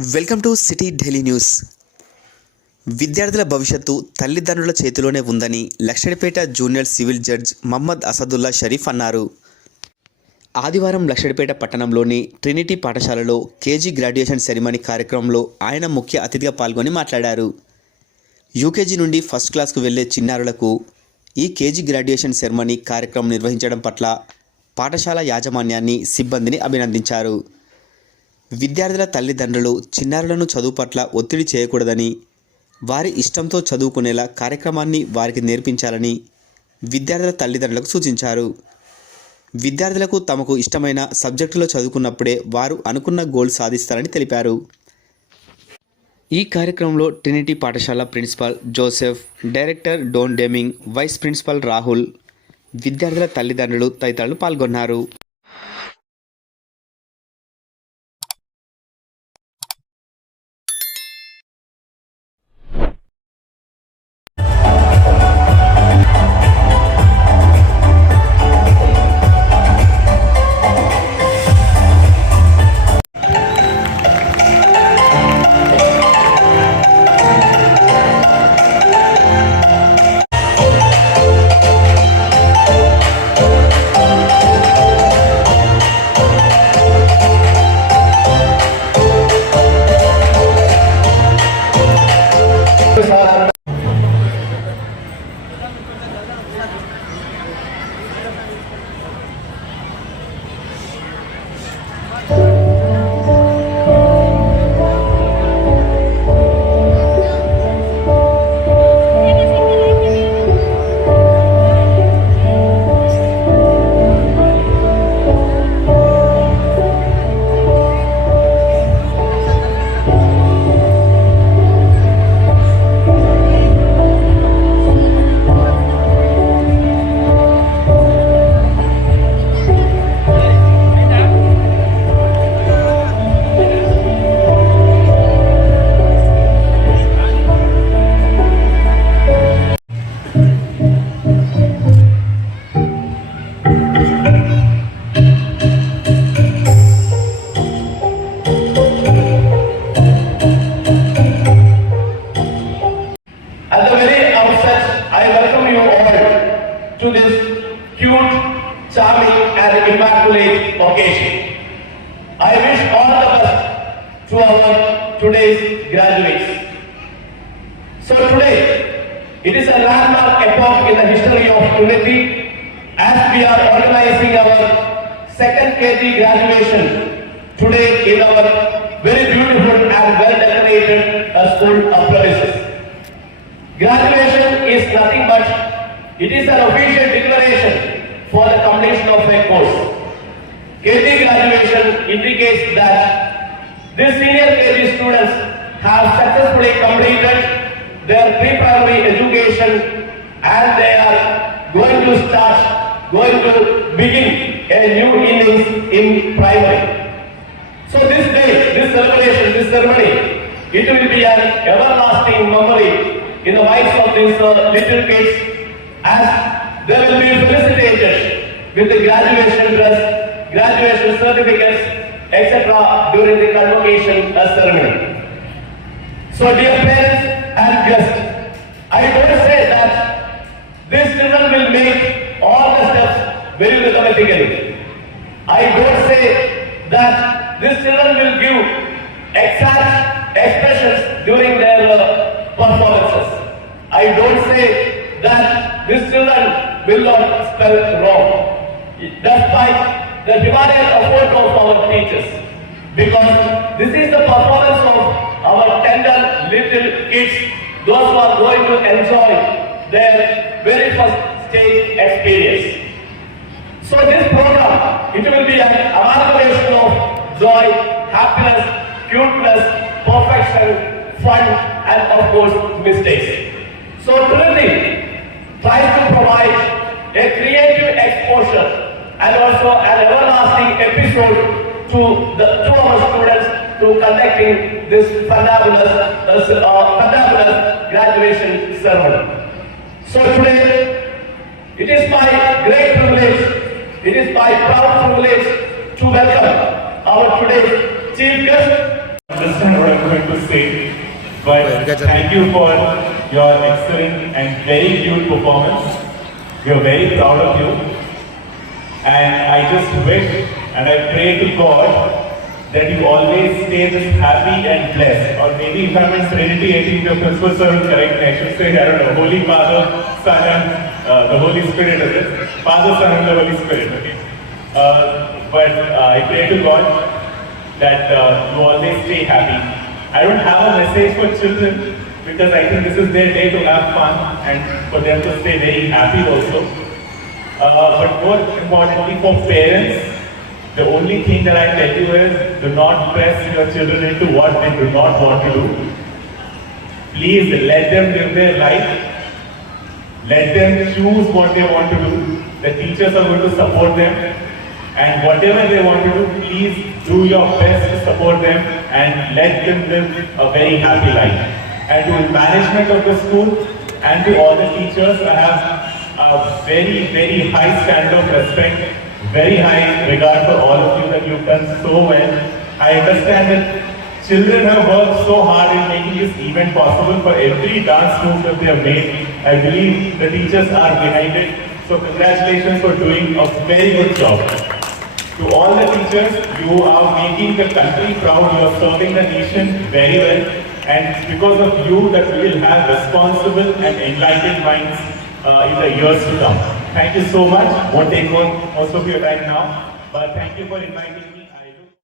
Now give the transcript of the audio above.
Welcome to city Delhi news. విద్యార్థుల భవిష్యత్తు తల్లిదండ్రుల చేతిలోనే ఉందని Luxettipet junior civil judge Mohammed Asadullah Sharif అన్నారు. ఆదివారం లక్షడిపేట పట్టణంలోని ట్రినిటీ పాఠశాలలో కేజీ గ్రాడ్యుయేషన్ సెరిమనీ కార్యక్రమంలో ఆయన ముఖ్య అతిథిగా పాల్గొని మాట్లాడారు. యూకేజీ నుండి ఫస్ట్ క్లాస్కు వెళ్ళే చిన్నారులకు ఈ కేజీ గ్రాడ్యుయేషన్ సెరమనీ కార్యక్రమం నిర్వహించడం పట్ల పాఠశాల యాజమాన్యాన్ని సిబ్బందిని అభినందించారు. విద్యార్థుల తల్లిదండ్రులు చిన్నారులను చదువు పట్ల ఒత్తిడి చేయకూడదని వారి ఇష్టంతో చదువుకునేలా కార్యక్రమాన్ని వారికి నేర్పించాలని విద్యార్థుల తల్లిదండ్రులకు సూచించారు. విద్యార్థులకు తమకు ఇష్టమైన సబ్జెక్టులో చదువుకున్నప్పుడే వారు అనుకున్న గోల్ సాధిస్తారని తెలిపారు. ఈ కార్యక్రమంలో ట్రినిటీ పాఠశాల principal Joseph director Don Deming vice principal Rahul విద్యార్థుల తల్లిదండ్రులు తదితరులు పాల్గొన్నారు. I wish all the best to our today's graduates. So today, it is a landmark epoch in the history of Trinity as we are organizing our second KG graduation today in our very beautiful and well decorated uh, school premises. Graduation is nothing but it is an official declaration for the completion of a course. KG graduation indicates that these senior KG students have successfully completed their pre-primary education and they are going to start, going to begin a new innings in primary. So this day, this celebration, this ceremony, it will be an everlasting memory in the minds of these uh, little kids as they will be felicitated with the graduation dress, graduation certificates, etc. during the convocation uh, ceremony. So dear parents and guests, I want to say that these children will make all the steps very rhythmically. I don't say that these children will give exact expressions during their uh, performances. I don't say that these children will not spell wrong, despite demanded effort of our teachers. Because this is the performance of our tender little kids, those who are going to enjoy their very first stage experience. So this program, it will be an amalgamation of joy, happiness, cuteness, perfection, fun, and of course mistakes. So Trinity tries to provide a creative exposure and also an everlasting episode to the to our students to conducting this fabulous, uh, fabulous graduation ceremony. So today, it is my great privilege, it is my proud privilege to welcome our today's chief guest, understand what I'm going to say, but thank you for your excellent and very cute performance. We are very proud of you. And I just wish and I pray to God that you always stay this happy and blessed. Or maybe if I'm in Trinity, I think the principal will correct. I should say, I don't know, Holy Father, Son, and uh, the Holy Spirit it? Father, Son, and the Holy Spirit. Okay. Uh, but uh, I pray to God that uh, you always stay happy. I don't have a message for children because I think this is their day to have fun and for them to stay very happy also. Uh, but more importantly for parents, the only thing that I tell you is do not press your children into what they do not want to do. Please let them live their life. Let them choose what they want to do. The teachers are going to support them. And whatever they want to do, please do your best to support them and let them live a very happy life. And to the management of the school and to all the teachers, I have a very, very high standard of respect, very high regard for all of you that you've done so well. I understand that children have worked so hard in making this event possible for every dance move that they have made. I believe the teachers are behind it. So congratulations for doing a very good job. To all the teachers, you are making the country proud. You are serving the nation very well. And because of you, that we will have responsible and enlightened minds in the years to come. Thank you so much. Won't take more, most your time now. But thank you for inviting me.